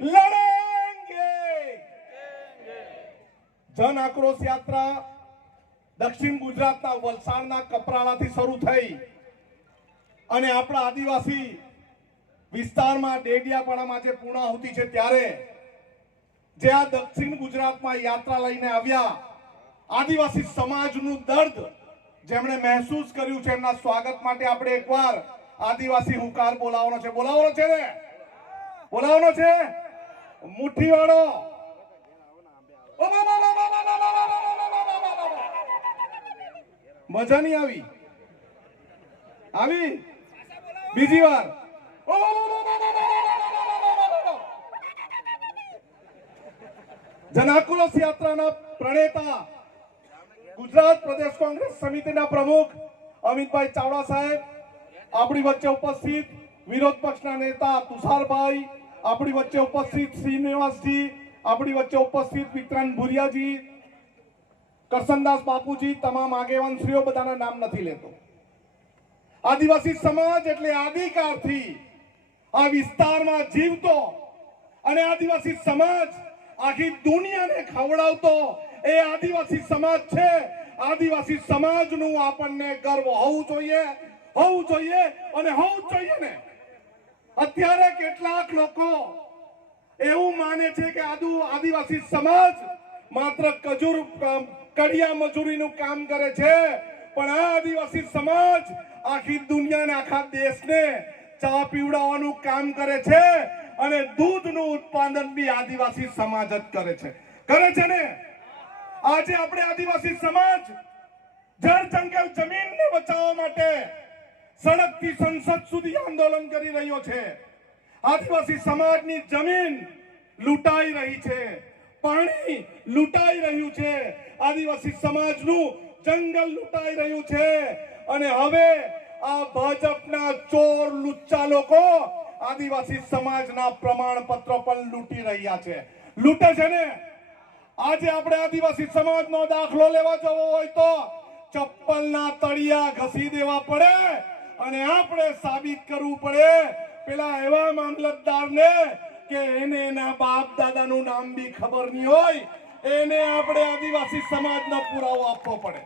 લડેંગે। જન આક્રોશ યાત્રા દક્ષિણ ગુજરાતના વલસાડના કપરાણાથી શરૂ થઈ અને આપણા આદિવાસી વિસ્તારમાં ડેડિયાપાડામાં જે પૂર્ણાહુતિ છે ત્યારે જે આ દક્ષિણ ગુજરાતમાં યાત્રા લઈને આવ્યા આદિવાસી સમાજનું દર્દ જેમણે મહેસૂસ કર્યું છે એમના સ્વાગત માટે આપણે એકવાર આદિવાસી હુંકાર બોલાવવાનો છે ને બોલાવવાનો છે મુઠ્ઠીવાળો મજા નહીં આવી બીજી વાર જન આક્રોશ યાત્રાના પ્રણેતા ગુજરાત પ્રદેશ કોંગ્રેસ સમિતિના પ્રમુખ અમિતભાઈ ચાવડા સાહેબ આપણી વચ્ચે ઉપસ્થિત વિરોધ પક્ષના નેતા તુષારભાઈ આપણી વચ્ચે ઉપસ્થિત શ્રીનિવાસજી આપણી વચ્ચે ઉપસ્થિત વિક્રાંત ભુરિયાજી કરસનદાસ બાપુજી તમામ આગેવાનશ્રીઓ બધાના નામ નથી લેતો। આદિવાસી સમાજ એટલે આદિકાળથી આ વિસ્તારમાં જીવતો અને આદિવાસી સમાજ આખી દુનિયાને ખવડાવતો એ આદિવાસી સમાજ છે। આદિવાસી સમાજનું આપણને ગર્વ હોવું જોઈએ અને હોવું જોઈએ ને। અત્યારે કેટલાક લોકો એવું માને છે કે આદિવાસી સમાજ માત્ર કડિયા મજૂરીનું કામ કરે છે, પણ આ આદિવાસી સમાજ આખી દુનિયાને આખા દેશને ચા પીવડાવવાનું કામ કરે છે અને દૂધનું ઉત્પાદન બી આદિવાસી સમાજ જ કરે છે ને। આજે આપણે આદિવાસી સમાજ જળ જંગલ જમીનને બચાવવા માટે સડકથી સંસદ સુધી આંદોલન કરી રહ્યો છે। આદિવાસી સમાજની જમીન લૂંટાઈ રહી છે, પાણી લૂંટાઈ રહ્યું છે, આદિવાસી સમાજનું જંગલ લૂંટાઈ રહ્યું છે અને હવે આ ભાજપના ચોર લુચ્ચા લોકો આદિવાસી સમાજના પ્રમાણપત્રો પણ લૂંટી રહ્યા છે, લૂંટે છે ને। આજે આપણે આદિવાસી સમાજનો દાખલો લેવા જવો હોય તો ચપ્પલના તળિયા ઘસી દેવા પડે અને આપણે સાબિત કરવું પડે પેલા એવા મામલતદારને કે એને એના બાપ દાદાનું નામ બી ખબર નહીં હોય, એને આપણે આદિવાસી સમાજનો પુરાવો આપવો પડે।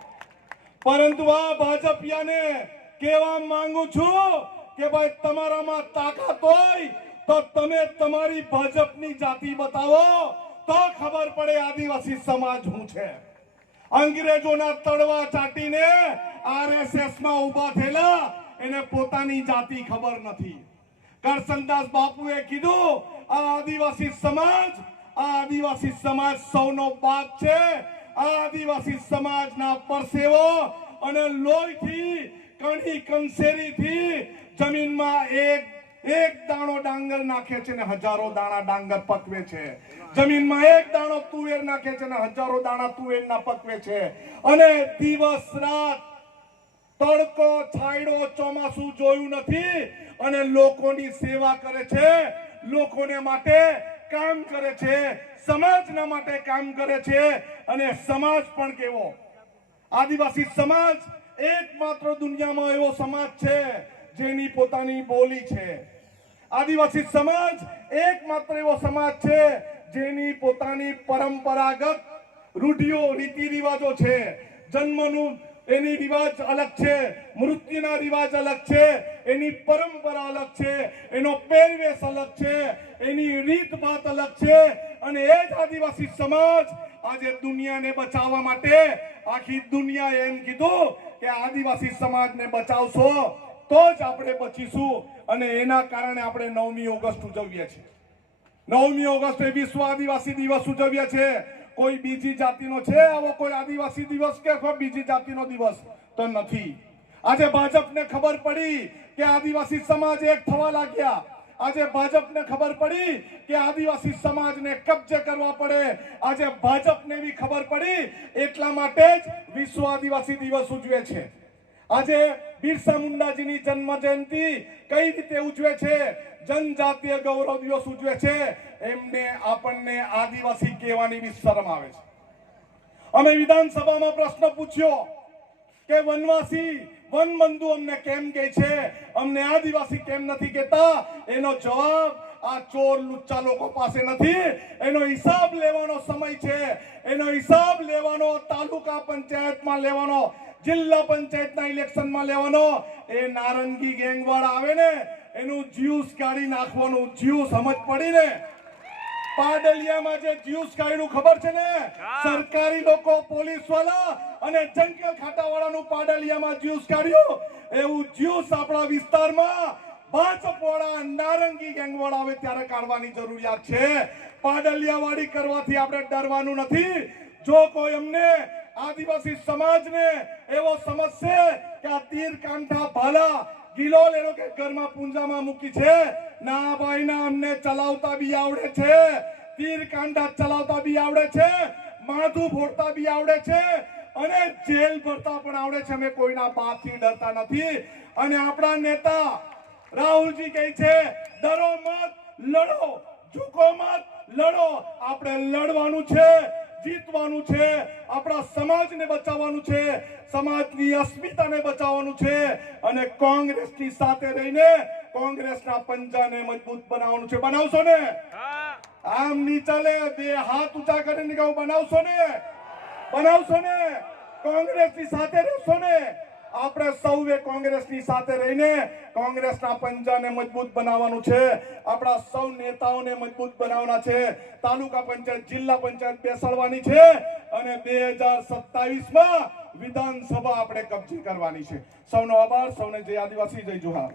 પરંતુ આ ભાજપિયાને કહેવા માંગુ છું કે ભાઈ તમારામાં તાકાત હોય તો તમે તમારી ભાજપની જાતિ બતાવો તો ખબર પડે આદિવાસી સમાજ શું છે। અંગ્રેજોના તળવા ચાટીને આરએસએસ માં ઉભા થયેલા એને પોતાની જાતિ ખબર નથી। કરસનદાસ બાપુએ કીધું આ આદિવાસી સમાજ સૌનો બાપ છે। આ આદિવાસી સમાજના પરસેવો અને લોહીથી કણી કંસેરીથી જમીનમાં એક દાણો ડાંગર નાખે છે ને હજારો દાણા ડાંગર પકવે છે, જમીનમાં એક દાણો તુવેર નાખે છે ને હજારો દાણા તુવેરના પકવે છે અને દિવસ રાત તડકો છાયડો ચોમાસું જોયું નથી અને લોકોની સેવા કરે છે, લોકોને માટે કામ કરે છે, સમાજના માટે કામ કરે છે। અને સમાજ પણ કેવો આદિવાસી સમાજ એકમાત્ર દુનિયામાં એવો સમાજ છે જેની પોતાની બોલી છે। આદિવાસી સમાજ એકમાત્ર એવો સમાજ છે જેની પોતાની પરંપરાગત રૂઢિઓ રીતિ રિવાજો છે। જન્મનું એની રિવાજ અલગ છે, મૃત્યુના રિવાજ અલગ છે, એની પરંપરા અલગ છે, એનો પહેરવેશ અલગ છે, એની રીત ભાત અલગ છે અને એ જ આદિવાસી સમાજ આજે દુનિયાને બચાવવા માટે આખી દુનિયાએ એમ કીધું કે આદિવાસી સમાજને બચાવશો તો જ આપણે બચીશું અને એના કારણે આપણે 9મી ઓગસ્ટ ઉજવીએ છીએ। 9મી ઓગસ્ટે વિશ્વ આદિવાસી દિવસ ઉજવીએ છીએ। કોઈ બીજી જાતિનો છે આવો કોઈ આદિવાસી દિવસ કે કોઈ બીજી જાતિનો દિવસ તો નથી। આજે ભાજપને ખબર પડી કે આદિવાસી સમાજ એક થવા લાગ્યા, આજે ભાજપને ખબર પડી કે આદિવાસી સમાજને કબજે કરવા પડે, આજે ભાજપને બી ખબર પડી એટલા માટે જ વિશ્વ આદિવાસી દિવસ ઉજવે છે। આજે બિરસા મુંડાજીની જન્મ જયંતિ કઈ રીતે ઉજવે છે, જનજાતીય ગૌરવ દિવસ ઉજવે છે, એમને આપણને આદિવાસી કહેવાની બી શરમ આવે છે। અમે વિધાનસભામાં પ્રશ્ન પૂછ્યો કે વનવાસી વનબંધુ અમને કેમ કહે છે, અમને આદિવાસી કેમ નથી કહેતા? એનો જવાબ આ ચોર લુચ્ચા લોકો પાસે નથી. એનો હિસાબ લેવાનો સમય છે. એનો હિસાબ લેવાનો તાલુકા પંચાયતમાં લેવાનો, જિલ્લા પંચાયતના ઇલેક્શનમાં લેવાનો. એ નારંગી ગેંગ વાળા આવે ને એનું જ્યુસ કાઢી નાખવાનું. જ્યુસ સમજ પડી ને? પાડલિયામાં જે જ્યુસ કાઢ્યું ખબર છે ને? સરકારી લોકો, પોલીસ વાળા અને જંગલ ખાતા વાળાનું પાડલિયામાં જ્યુસ કાઢ્યું. એવું જ્યુસ આપણા વિસ્તારમાં ભાજપ વાળા નારંગી ગેંગ વાળા આવે ત્યારે કાઢવાની જરૂરિયાત છે. પાડલિયા વાળી કરવાથી આપણે ડરવાનું નથી. જો કોઈ અમને આદિવાસી સમાજને એવો સમજશે કે આ તીર કાંઠા ભાલા ગિલોલ એનો કે ઘરમાં પૂંજામાં મૂકી છે, ના ભાઈ ના, અમને ચલાવતા બી આવડે છે, તીર કાંઠા ચલાવતા બી આવડે છે, માથું ફોડતા બી આવડે છે અને જેલ ભરતા પણ આવડે છે. અમે કોઈના બાપથી ડરતા નથી. અને આપણા નેતા રાહુલજી કહે છે ડરો મત, લડો, ઝૂકો મત, લડો. આપણે લડવાનું છે, જીતવાનું છે, આપણા સમાજને બચાવવાનું છે, સમાજની અસ્મિતાને બચાવવાનું છે અને કોંગ્રેસની સાથે રહીને કોંગ્રેસના પંજાને મજબૂત બનાવવાનું છે. બનાવશો ને? આમ નહીં ચાલે. બે હાથ ઊંચા કરીને કહું, બનાવશો ને? બનાવશો ને? કોંગ્રેસની સાથે રહેશો ને? આપણે સૌએ કોંગ્રેસની સાથે રહીને કોંગ્રેસના પંજાને મજબૂત બનાવવાનું છે. આપણા સૌ નેતાઓને મજબૂત બનાવવાના છે. તાલુકા પંચાયત, જિલ્લા પંચાયત બેસાડવાની છે અને 2027માં વિધાનસભા આપણે કબજે કરવાની છે. સૌનો આભાર. સૌને જય આદિવાસી, જય જોહાર.